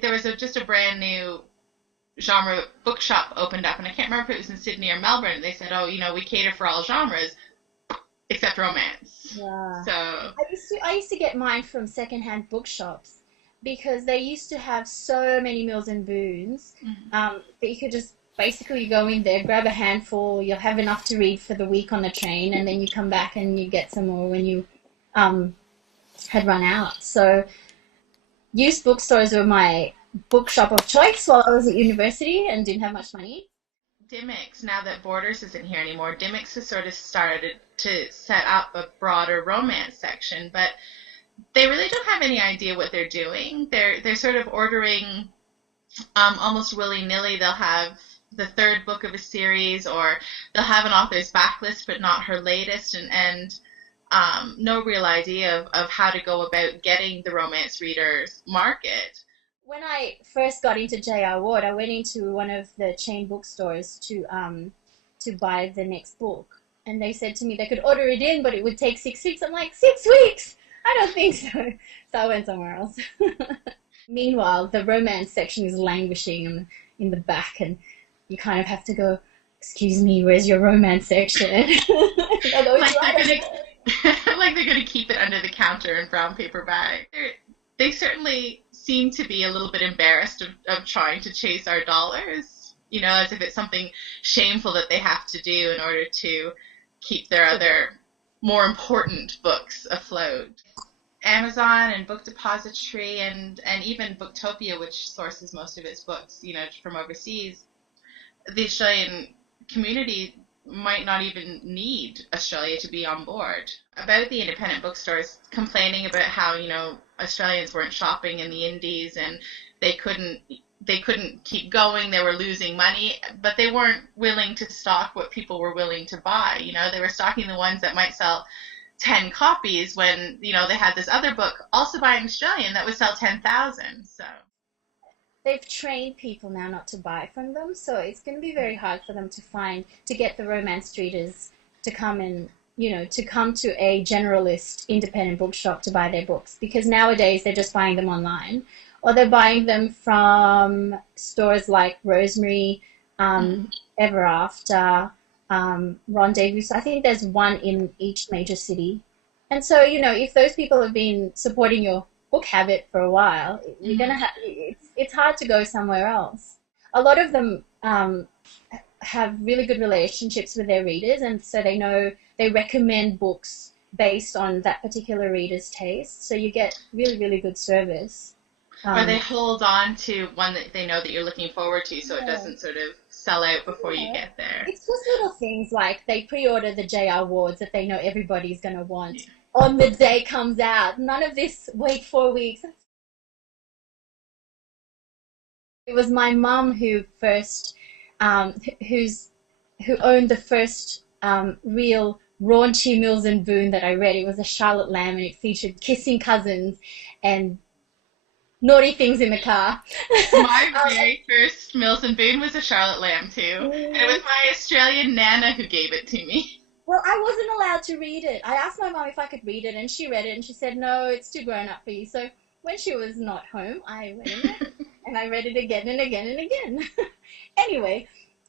There was just a brand new genre bookshop opened up, and I can't remember if it was in Sydney or Melbourne. They said, "Oh, we cater for all genres except romance." Yeah. So, I used to get mine from secondhand bookshops because they used to have so many Mills and Boons that you could just basically go in there, grab a handful, you'll have enough to read for the week on the train, and then you come back and you get some more when you um, had run out. So used bookstores were my bookshop of choice while I was at university and didn't have much money. Dimmicks, now that Borders isn't here anymore, Dimmicks has sort of started to set up a broader romance section, but they really don't have any idea what they're doing. They're sort of ordering almost willy nilly. They'll have the third book of a series, or they'll have an author's backlist, but not her latest, and no real idea of how to go about getting the romance readers market. When I first got into J.R. Ward, I went into one of the chain bookstores to buy the next book, and they said to me they could order it in, but it would take 6 weeks. I'm like, 6 weeks? I don't think so. So I went somewhere else. Meanwhile, the romance section is languishing in the back, and you kind of have to go, "Excuse me, where's your romance section?" They'll go, "It's Like they're right gonna over there." like they're gonna keep it under the counter in brown paper bag. They certainly seem to be a little bit embarrassed of trying to chase our dollars, as if it's something shameful that they have to do in order to keep their other more important books afloat. Amazon and Book Depository and even Booktopia, which sources most of its books, from overseas, the Australian community might not even need Australia to be on board. About the independent bookstores complaining about how, Australians weren't shopping in the indies and they couldn't they couldn't keep going, they were losing money, but they weren't willing to stock what people were willing to buy. They were stocking the ones that might sell 10 copies when, they had this other book also by an Australian that would sell 10,000. So, They've trained people now not to buy from them, so it's going to be very hard for them to get the romance readers to come and, to come to a generalist independent bookshop to buy their books, because nowadays they're just buying them online, or they're buying them from stores like Rosemary, um, Ever After, Rendezvous. So I think there's one in each major city. And so, if those people have been supporting your book habit for a while, you're gonna have it's hard to go somewhere else. A lot of them have really good relationships with their readers, and so they recommend books based on that particular reader's taste. So you get really, really good service. or they Um, hold on to one that they know that you're looking forward to so it yeah, doesn't sort of sell out before you yeah. get there. It's just little things like they pre-order the JR Wards that they know everybody's going to Yeah. want on the day it comes out. None of this wait 4 weeks. It was my mum who first, who's who owned the first real raunchy Mills and Boon that I read. It was a Charlotte Lamb, and it featured kissing cousins and naughty things in the car. My very first Mills and Boone was a Charlotte Lamb too, and it Um, was my Australian nana who gave it to me. Well, I wasn't allowed to read it. I asked my mom if I could read it, and she read it, and she said, "No, it's too grown up for you." So when she was not home, I went in there and I read it again and again and again. Anyway,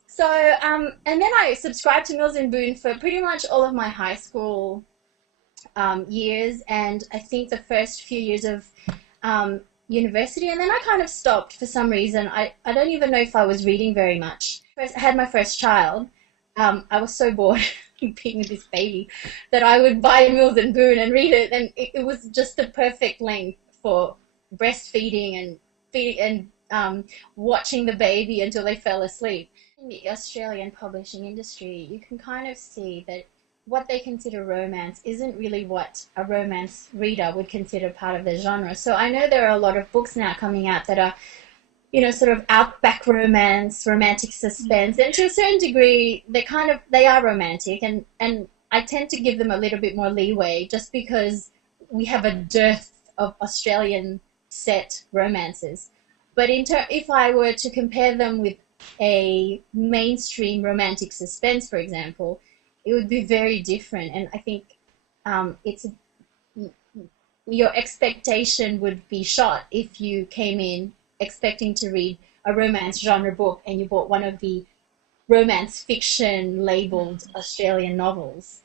so and then I subscribed to Mills and Boon for pretty much all of my high school years, and I think the first few years of university, and then I kind of stopped for some reason. I don't even know if I was reading very much. First, I had my first child. I was so bored being with this baby that I would buy Mills and Boon and read it, and it was just the perfect length for breastfeeding and feeding and watching the baby until they fell asleep. In the Australian publishing industry, you can kind of see that what they consider romance isn't really what a romance reader would consider part of the genre. So I know there are a lot of books now coming out that are, sort of outback romance, romantic suspense, and to a certain degree, they are romantic, and I tend to give them a little bit more leeway just because we have a dearth of Australian set romances. But if I were to compare them with a mainstream romantic suspense, for example, it would be very different. And I think it's your expectation would be shot if you came in expecting to read a romance genre book and you bought one of the romance fiction labeled Australian novels.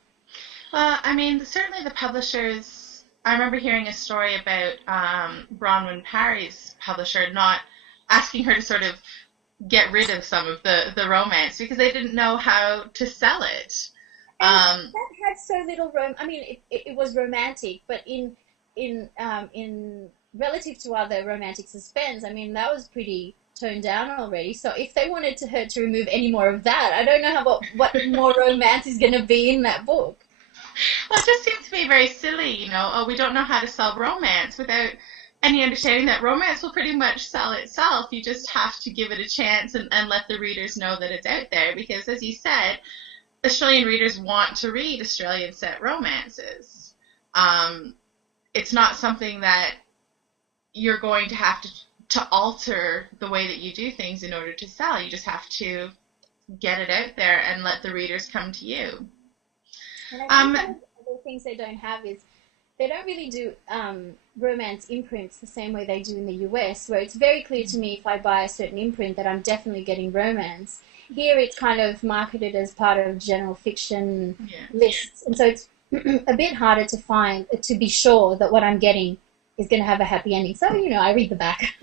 Well, I mean, certainly the publishers. I remember hearing a story about Bronwyn Parry's publisher not asking her to sort of get rid of some of the romance because they didn't know how to sell it. And Um, that had so little I mean, it was romantic, but in relative to other romantic suspense, I mean, that was pretty toned down already. So if they wanted her to remove any more of that, I don't know what more romance is going to be in that book. well, it just seems to me very silly, Oh, we don't know how to sell romance without any understanding that romance will pretty much sell itself. You just have to give it a chance and let the readers know that it's out there because, as you said, Australian readers want to read Australian set romances. Um, it's not something that you're going to have to alter the way that you do things in order to sell. You just have to get it out there and let the readers come to you. And I think Um, one of the other things they don't have is they don't really do romance imprints the same way they do in the US, where it's very clear to me if I buy a certain imprint that I'm definitely getting romance. Here it's kind of marketed as part of general fiction yeah. lists, and so it's a bit harder to find, to be sure that what I'm getting is going to have a happy ending. So, I read the back.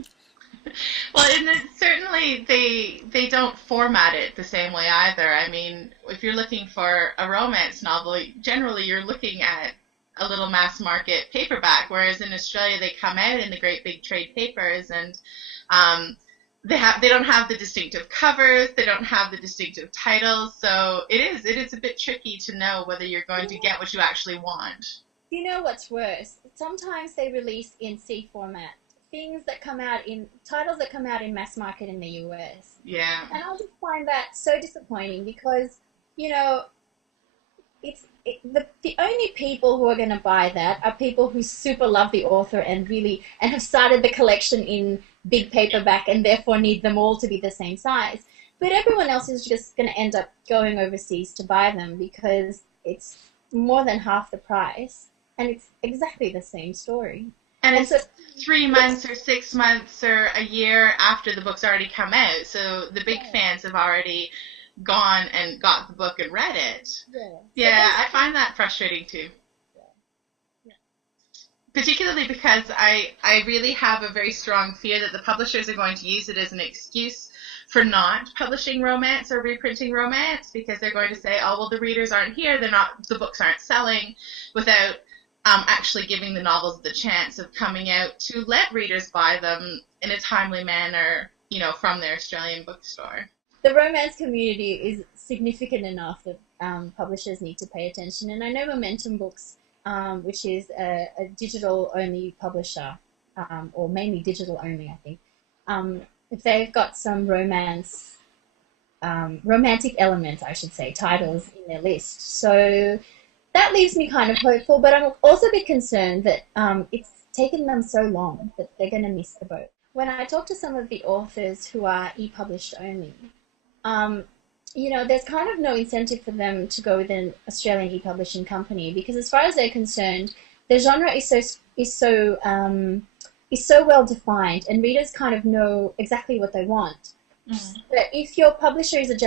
Well, and certainly they don't format it the same way either. I mean, if you're looking for a romance novel, generally you're looking at a little mass market paperback, whereas in Australia they come out in the great big trade papers, and um, they don't have the distinctive covers, they don't have the distinctive titles, so it is a bit tricky to know whether you're going to get what you actually want. You know what's worse? Sometimes they release in C format things that come out in titles that come out in mass market in the US. Yeah. And I just find that so disappointing because, you know, the only people who are going to buy that are people who super love the author and really and have started the collection in big paperback and therefore need them all to be the same size. But everyone else is just going to end up going overseas to buy them because it's more than half the price and it's exactly the same story. And And so, it's 3 months or 6 months or a year after the book's already come out, so the big yeah, fans have already gone and got the book and read it. yeah. So Yeah, I find that frustrating too. yeah, Particularly because I really have a very strong fear that the publishers are going to use it as an excuse for not publishing romance or reprinting romance because they're going to say, oh, well, the readers aren't here, the books aren't selling, without actually giving the novels the chance of coming out to let readers buy them in a timely manner, from their Australian bookstore. the romance community is significant enough that publishers need to pay attention. And I know Momentum Books, which is a digital-only publisher, or mainly digital-only, I think. If they've got some romantic elements, I should say, titles in their list. So that leaves me kind of hopeful, but I'm also a bit concerned that it's taken them so long that they're going to miss the boat. When I talk to some of the authors who are e-published only, um, there's kind of no incentive for them to go with an Australian e-publishing company because, as far as they're concerned, the genre is so well defined, and readers kind of know exactly what they want. Mm. But if your publisher is a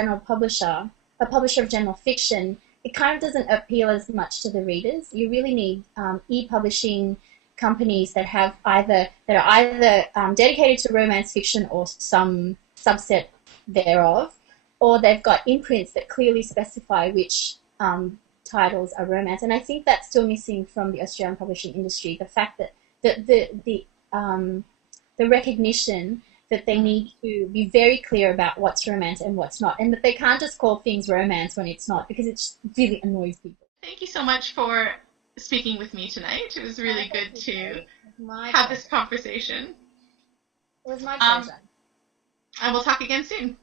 publisher of general fiction, it kind of doesn't appeal as much to the readers. You really need e-publishing companies that are either dedicated to romance fiction or some subset thereof, or they've got imprints that clearly specify which titles are romance. And I think that's still missing from the Australian publishing industry. The fact that the recognition that they need to be very clear about what's romance and what's not, and that they can't just call things romance when it's not, because it just really annoys people. Thank you so much for speaking with me tonight. It was really good to It was my have pleasure. this conversation. It was my Um, pleasure. and we'll talk again soon.